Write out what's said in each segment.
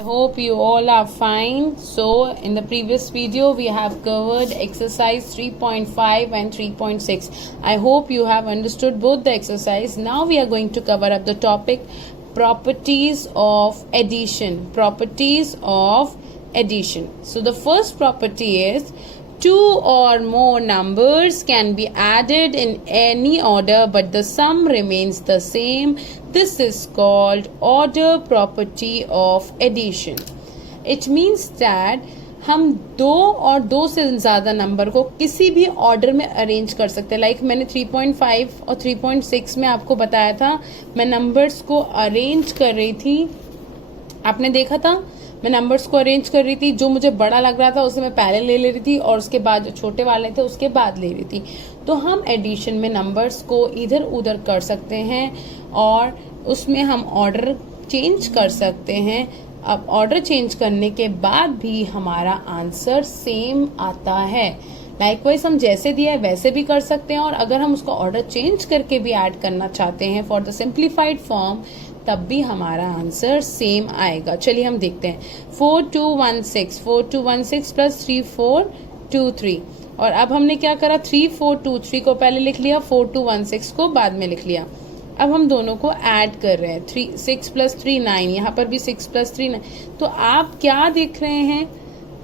I hope you all are fine. So in the previous video we have covered exercise 3.5 and 3.6. I hope you have understood both the exercise. Now we are going to cover up the topic properties of addition. Properties of addition. So the first property is two or more numbers can be added in any order but the sum remains the same. This is called order property of addition. It means that हम दो और दो से ज़्यादा number को किसी भी order में अरेंज कर सकते हैं. लाइक मैंने 3.5 और 3.6 में आपको बताया था, मैं नंबर्स को अरेंज कर रही थी. आपने देखा था मैं नंबर्स को अरेंज कर रही थी. जो मुझे बड़ा लग रहा था उसे मैं पहले ले रही थी और उसके बाद जो छोटे वाले थे उसके बाद ले रही थी. तो हम एडिशन में नंबर्स को इधर उधर कर सकते हैं और उसमें हम ऑर्डर चेंज कर सकते हैं. अब ऑर्डर चेंज करने के बाद भी हमारा आंसर सेम आता है. लाइकवाइज हम जैसे दिया है वैसे भी कर सकते हैं और अगर हम उसको ऑर्डर चेंज करके भी ऐड करना चाहते हैं फॉर द सिंप्लीफाइड फॉर्म तब भी हमारा आंसर सेम आएगा. चलिए हम देखते हैं. 4216 प्लस 3423 और अब हमने क्या करा, 3423 को पहले लिख लिया, 4216 को बाद में लिख लिया. अब हम दोनों को ऐड कर रहे हैं. 6 प्लस 3 9, यहाँ पर भी 6 प्लस 3 9. तो आप क्या देख रहे हैं,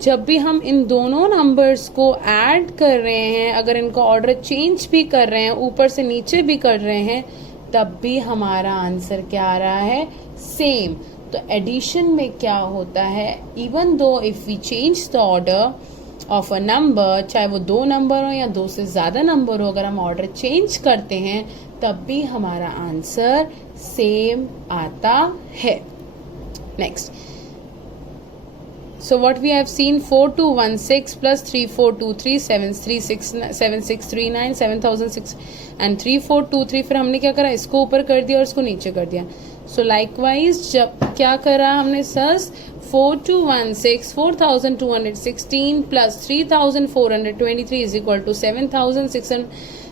जब भी हम इन दोनों नंबर्स को ऐड कर रहे हैं, अगर इनका ऑर्डर चेंज भी कर रहे हैं, ऊपर से नीचे भी कर रहे हैं, तब भी हमारा आंसर क्या आ रहा है, सेम. तो एडिशन में क्या होता है, even though if we change the order of a number, चाहे वो दो नंबर हो या दो से ज्यादा नंबर हो, अगर हम ऑर्डर चेंज करते हैं तब भी हमारा आंसर सेम आता है. Next, so what we have seen, 4216 plus 3423 7639 7006 and 3423. फिर हमने क्या करा, इसको ऊपर कर दिया और इसको नीचे कर दिया. सो लाइकवाइज जब क्या करा हमने सस, 4216 4216 plus 3423 is equal to 7600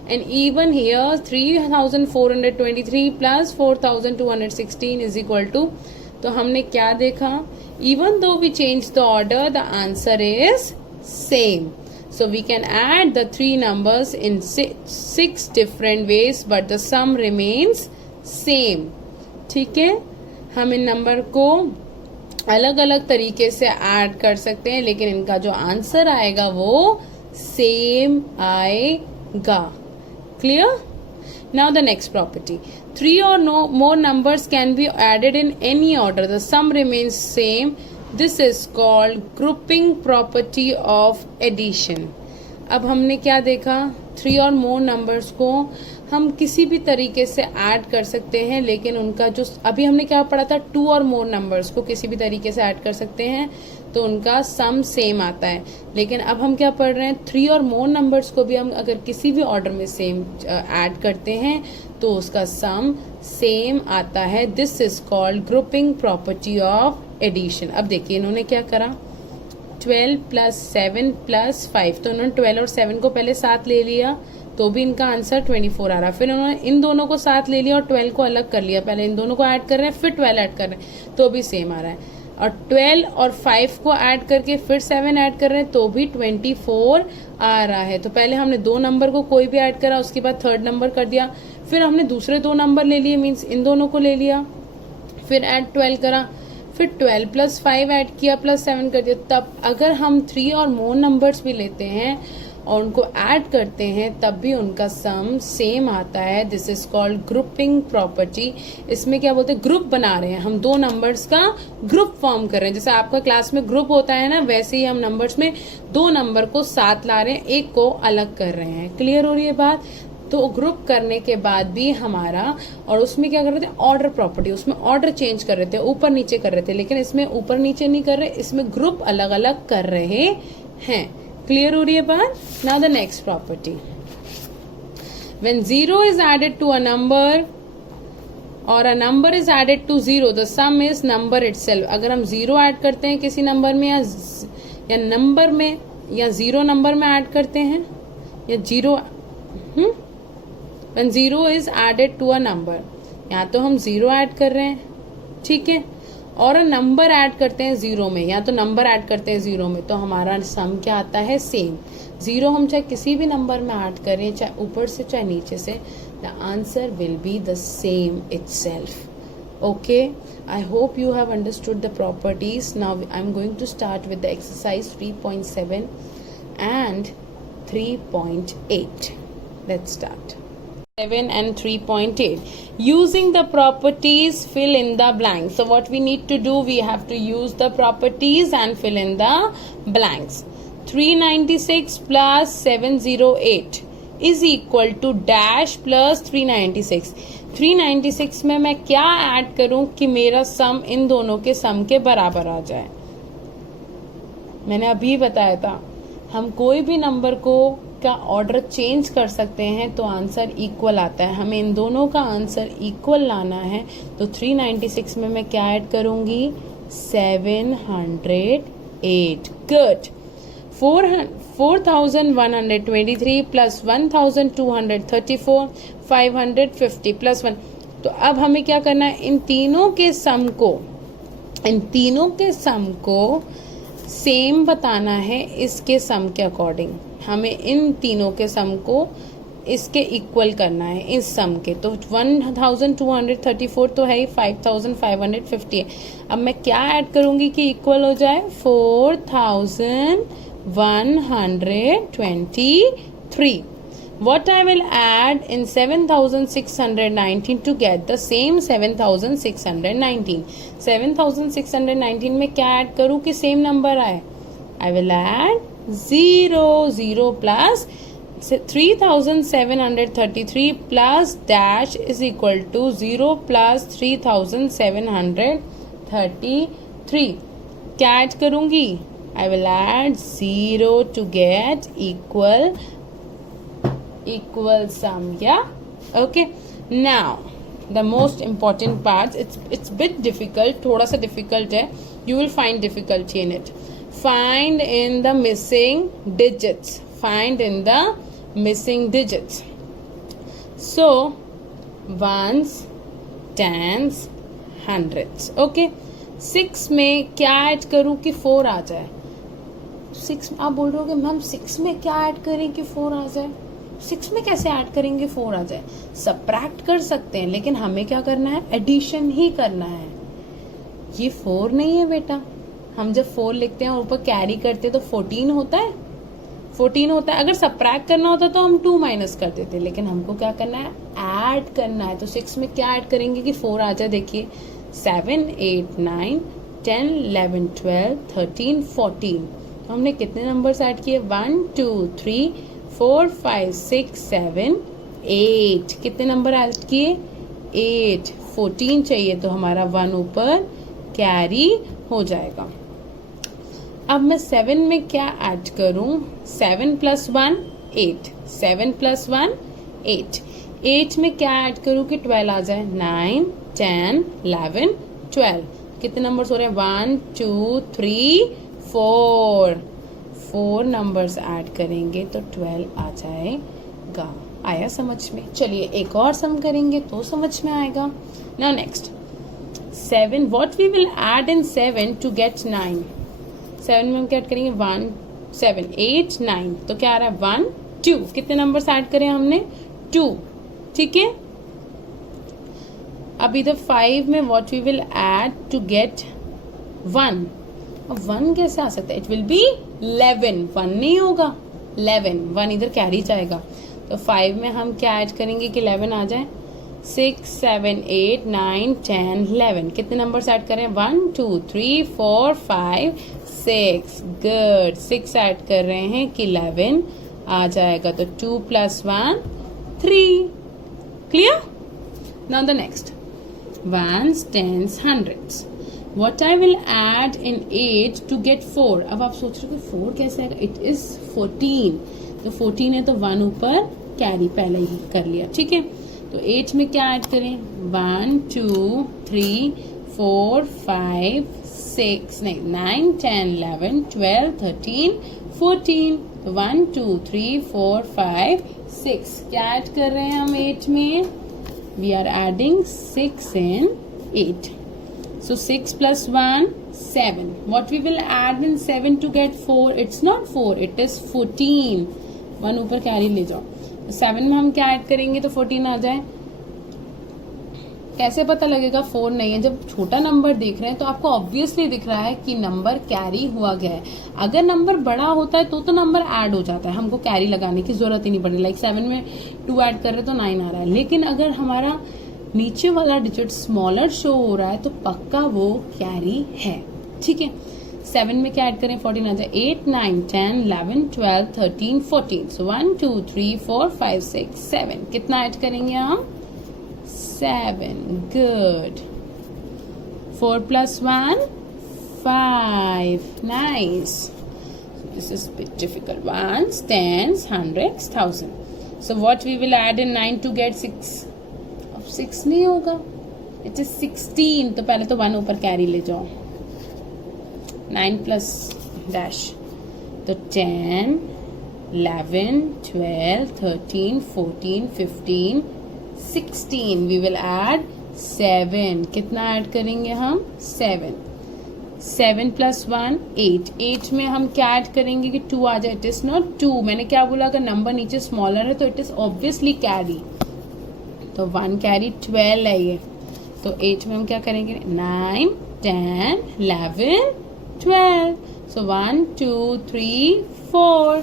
and even here 3423 plus 4216 is equal to, तो हमने क्या देखा, even though we change the order the answer is same. So we can add the three numbers in six different ways but the sum remains same. ठीक है, हम इन number को अलग अलग तरीके से ऐड कर सकते हैं लेकिन इनका जो आंसर आएगा वो सेम आएगा. Clear? Now the next property. Three or more numbers can be added in any order. The sum remains same. This is called grouping property of addition. अब हमने क्या देखा, थ्री और मोर नंबर्स को हम किसी भी तरीके से ऐड कर सकते हैं लेकिन उनका जो अभी हमने क्या पढ़ा था, टू और मोर नंबर्स को किसी भी तरीके से ऐड कर सकते हैं तो उनका सम सेम आता है. लेकिन अब हम क्या पढ़ रहे हैं, थ्री और मोर नंबर्स को भी हम अगर किसी भी ऑर्डर में सेम ऐड करते हैं तो उसका सम सेम आता है. This is called grouping property of addition. अब देखिए इन्होंने क्या करा, 12 प्लस 7 प्लस 5, तो उन्होंने 12 और 7 को पहले साथ ले लिया तो भी इनका आंसर 24 आ रहा. फिर उन्होंने इन दोनों को साथ ले लिया और 12 को अलग कर लिया, पहले इन दोनों को ऐड कर रहे हैं फिर 12 ऐड कर रहे हैं तो भी सेम आ रहा है. और 12 और 5 को ऐड करके फिर 7 ऐड कर रहे हैं तो भी 24 आ रहा है. तो पहले हमने दो नंबर को कोई भी ऐड करा, उसके बाद थर्ड नंबर कर दिया, फिर हमने दूसरे दो नंबर ले लिए, मीन्स इन दोनों को ले लिया, फिर ऐड 12 करा, फिर 12 प्लस 5 ऐड किया प्लस 7 कर दिया. तब अगर हम थ्री और मोर नंबर्स भी लेते हैं और उनको ऐड करते हैं तब भी उनका सम सेम आता है. This is called grouping property. इसमें क्या बोलते हैं, ग्रुप बना रहे हैं हम, दो नंबर्स का ग्रुप फॉर्म कर रहे हैं. जैसे आपका क्लास में ग्रुप होता है ना, वैसे ही हम नंबर्स में दो नंबर को साथ ला रहे हैं, एक को अलग कर रहे हैं. क्लियर हो रही है बात. तो ग्रुप करने के बाद भी हमारा, और उसमें क्या कर रहे थे, ऑर्डर प्रॉपर्टी, उसमें ऑर्डर चेंज कर रहे थे, ऊपर नीचे कर रहे थे, लेकिन इसमें ऊपर नीचे नहीं कर रहे, इसमें ग्रुप अलग अलग कर रहे हैं. क्लियर हो रही है बात. Now the next property, when 0 is added to a number और a number is added to 0 the sum is number itself. अगर हम 0 ऐड करते हैं किसी नंबर में या नंबर में या 0 नंबर में ऐड करते हैं या 0 when 0 is added to a number, यहाँ तो हम 0 ऐड कर रहे हैं, ठीक है, और नंबर ऐड करते हैं जीरो में, या तो नंबर ऐड करते हैं जीरो में, तो हमारा सम क्या आता है, सेम। जीरो हम चाहे किसी भी नंबर में ऐड करें, चाहे ऊपर से चाहे नीचे से, the answer will be the same itself. Okay, I hope you have understood the properties. Now I'm going to start with the exercise 3.7 and 3.8. Let's start. 7 and 3.8. Using the properties, fill in the blanks. So what we need to do, we have to use the properties and fill in the blanks. 396 plus 708 is equal to dash plus 396. 396 में मैं क्या add करूं कि मेरा सम इन दोनों के सम के बराबर आ जाए। मैंने अभी बताया था हम कोई भी नंबर को का ऑर्डर चेंज कर सकते हैं तो आंसर इक्वल आता है। हमें इन दोनों का आंसर इक्वल लाना है, तो 396 में मैं क्या ऐड करूंगी, 708। गुड। 4123 plus 1234 550 plus 1। तो अब हमें क्या करना है, इन तीनों के सम को सेम बताना है इसके सम के अकॉर्डिंग। हमें इन तीनों के सम को इसके इक्वल करना है, इस सम के। तो 1234 तो है ही, 5550 है। अब मैं क्या ऐड करूंगी कि इक्वल हो जाए, 4123. What I will add in 7619 to get the same 7619? 7619 में क्या ऐड करूं कि सेम नंबर आए, I will add 0 plus 3733 plus dash is equal to 0 plus 3733. क्या ऐड करूंगी, I will add 0 to get equal sum. Yeah, okay. Now the most important part, it's bit difficult, थोड़ा सा difficult है, you will find difficulty in it. Find in the missing digits. So ones, tens, hundreds. Okay. 6 में क्या add करूं कि 4 आ जाए। 6 आप बोल रहे हो कि मैम 6 में क्या ऐड करें कि 4 आ जाए। 6 में कैसे ऐड करेंगे 4 आ जाए, सबट्रैक्ट कर सकते हैं, लेकिन हमें क्या करना है, एडिशन ही करना है। ये 4 नहीं है बेटा, हम जब 4 लिखते हैं और ऊपर कैरी करते हैं तो 14 होता है। अगर सबट्रैक्ट करना होता तो हम 2 माइनस कर देते, लेकिन हमको क्या करना है, ऐड करना है। तो 6 में क्या ऐड करेंगे कि 4 आ जाए। देखिए 7 8 9 10 11 12 13 14। तो हमने कितने नंबर्स ऐड किए, 1 2 3 4 5 6 7 8। कितने नंबर ऐड किए, 8। 14 चाहिए तो हमारा 1 ऊपर कैरी हो जाएगा। अब मैं 7 में क्या ऐड करूं, 7 प्लस 1 8, 7 प्लस 1 8। 8 में क्या ऐड करूं कि 12 आ जाए, 9 10 11 12। कितने नंबर्स हो रहे हैं, 1 2 3 4 नंबर्स ऐड करेंगे तो 12 आ जाएगा। आया समझ में। चलिए एक और सम करेंगे तो समझ में आएगा। Now next 7, what we will add in 7 to get 9। 7 में हम क्या ऐड करेंगे, 1 7 8 9। तो क्या आ रहा है, 1 2। कितने नंबर्स ऐड करें हमने, 2। ठीक है। अब इधर 5 में what we will add to get 1। अब 1 कैसे आ सकता है, इट विल बी 11। 1 नहीं होगा, 11। 1 इधर कैरी जाएगा। तो 5 में हम क्या ऐड करेंगे कि 11 आ जाए, 6 7 8 9 10 11। कितने नंबर्स ऐड करें, 1 2 3 4 5 6। गुड। 6 ऐड कर रहे हैं कि 11 आ जाएगा। तो 2 plus 1 3। Clear. Now the next, ones, tens, hundreds. What I will add in 8 to get 4. अब आप सोच रहे हो कि 4 कैसे आएगा, it is 14। तो 14 है तो 1 ऊपर कैरी पहले ही कर लिया। ठीक है। तो 8 में क्या ऐड करें, 1 2 3 4 5 6 नहीं 9 10 11 12 13 14। तो 1 2 3 4 5 6 क्या ऐड कर रहे हैं हम 8 में, we are adding 6 in 8. So 6 plus 1, 7. What we will add in 7 to get 4? It's not 4, it is 14. 1 ऊपर कैरी ले जाओ. 7 में हम क्या ऐड करेंगे तो 14 आ जाए. कैसे पता लगेगा 4 नहीं है? जब छोटा नंबर देख रहे हैं तो आपको ऑब्वियसली दिख रहा है कि नंबर कैरी हुआ गया है. अगर नंबर बड़ा होता है तो नंबर ऐड हो जाता है, हमको कैरी लगाने की जरूरत ही नहीं पड़ती. लाइक 7 में 2 ऐड कर रहे तो 9 आ रहा है. लेकिन अगर हमारा नीचे वाला डिजिट स्मॉलर शो हो रहा है तो पक्का वो कैरी है. ठीक है. 7 में क्या ऐड करें? 14 आ जाए. 8, 9, 10, 11, 12, 13, 14. सो 1, 2, 3, 4, 5, 6, 7. कितना ऐड करेंगे हम? 7. Good. 4 plus 1, 5. Nice. So this is a bit difficult. Ones, tens, hundreds, thousand. So what we will add in 9 to get 6? अब 6 नहीं होगा. It is 16. तो पहले तो 1 ऊपर कैरी ले जाओ. 9 plus dash. तो 10, 11, 12, 13, 14, 15, 16. We will add 7. कितना ऐड करेंगे हम? 7. 7 plus 1, 8. 8 में हम क्या ऐड करेंगे कि 2 आ जाए? It is not 2. मैंने क्या बोला? अगर नंबर नीचे स्मॉलर है तो इट इज ऑब्वियसली कैरी. तो 1 कैरी 12 है ये. तो 8 में हम क्या करेंगे? 9, 10, 11, 12. सो 1, 2, 3, 4.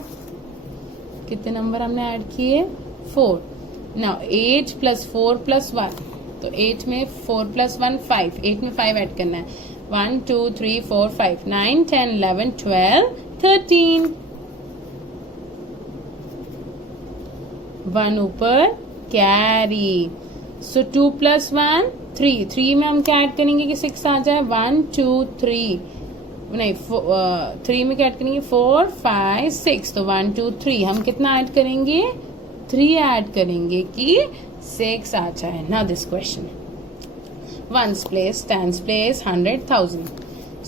कितने नंबर हमने ऐड किए? 4. Now 8 plus 4 plus 1. तो 8 में 4 plus 1, 5. 8 में 5 ऐड करना है. 1, 2, 3, 4, 5, 9, 10, 11, 12, 13. 1 ऊपर कैरी. सो 2 plus 1, 3. 3 में हम क्या ऐड करेंगे कि 6 आ जाए? 1, 2, 3. नहीं, 3 में क्या ऐड करेंगे? 4, 5, 6. तो 1, 2, 3. हम कितना ऐड करेंगे? 3 ऐड करेंगे कि 6 आ जाए. Now this question. Ones place, tens place, 100, 1000.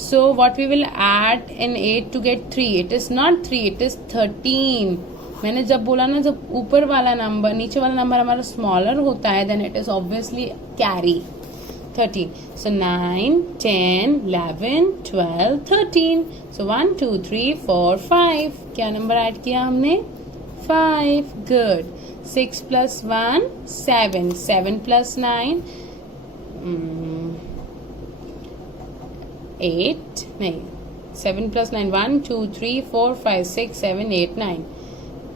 So what we will add in 8 to get 3? It is not 3, it is 13. मैंने जब बोला ना, जब ऊपर वाला नंबर नीचे वाला नंबर हमारा स्मॉलर होता है then it is obviously carry. 13. So 9, 10, 11, 12, 13. So 1, 2, 3, 4, 5. क्या नंबर ऐड किया हमने? 5. Good. 6 plus 1, 7. 7 plus 9, 8. नहीं, 7 plus 9, 1, 2, 3, 4, 5, 6, 7, 8, 9.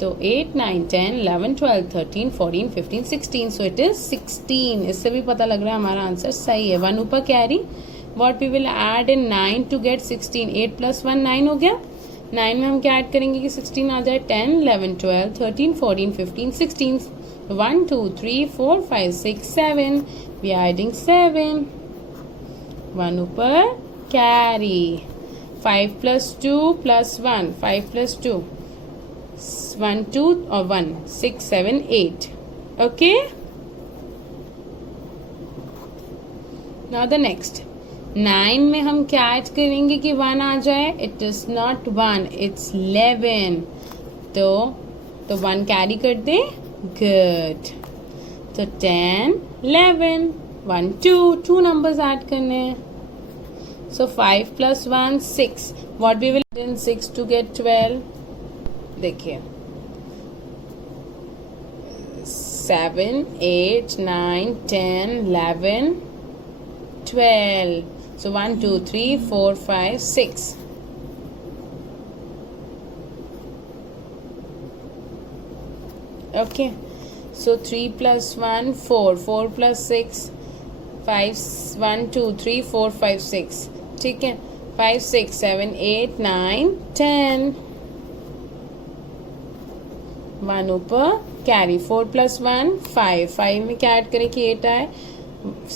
तो 8, 9, 10, 11, 12, 13, 14, 15, 16. So it is 16. इससे भी पता लग रहा है हमारा आंसर सही है. 1 ऊपर carry. What we will add in 9 to get 16? 8 plus 1, 9 हो गया. 9 में हम क्या ऐड करेंगे कि 16 आ जाए? 10, 11, 12, 13, 14, 15, 16. 1, 2, 3, 4, 5, 6, 7. We are adding 7. 1 ऊपर carry. 5 plus 2 plus 1. 5 plus 2. 1, 2 or 1. 6, 7, 8. Okay? Now the next. 9 में हम क्या ऐड करेंगे कि 1 आ जाए? It is not 1, it's 11. तो 1 कैरी कर दे. Good. तो 10, 11. 1, 2 numbers ऐड करने हैं. So 5 plus 1, 6. What we will add in 6 to get 12? देखिए. 7, 8, 9, 10, 11, 12. So 1, 2, 3, 4, 5, 6. Okay. So 3 plus 1, 4. 4 plus 6, 5. 1, 2, 3, 4, 5, 6. ठीक है. 5, 6, 7, 8, 9, 10. 1 ऊपर कैरी. 4 plus 1, 5. 5 में क्या ऐड करें कि 8 आए?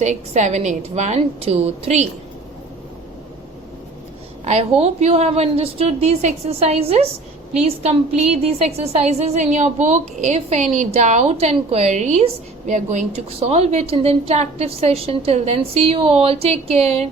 6, 7, 8. 1, 2, 3. I hope you have understood these exercises. Please complete these exercises in your book. If any doubt and queries, we are going to solve it in the interactive session. Till then, see you all. Take care.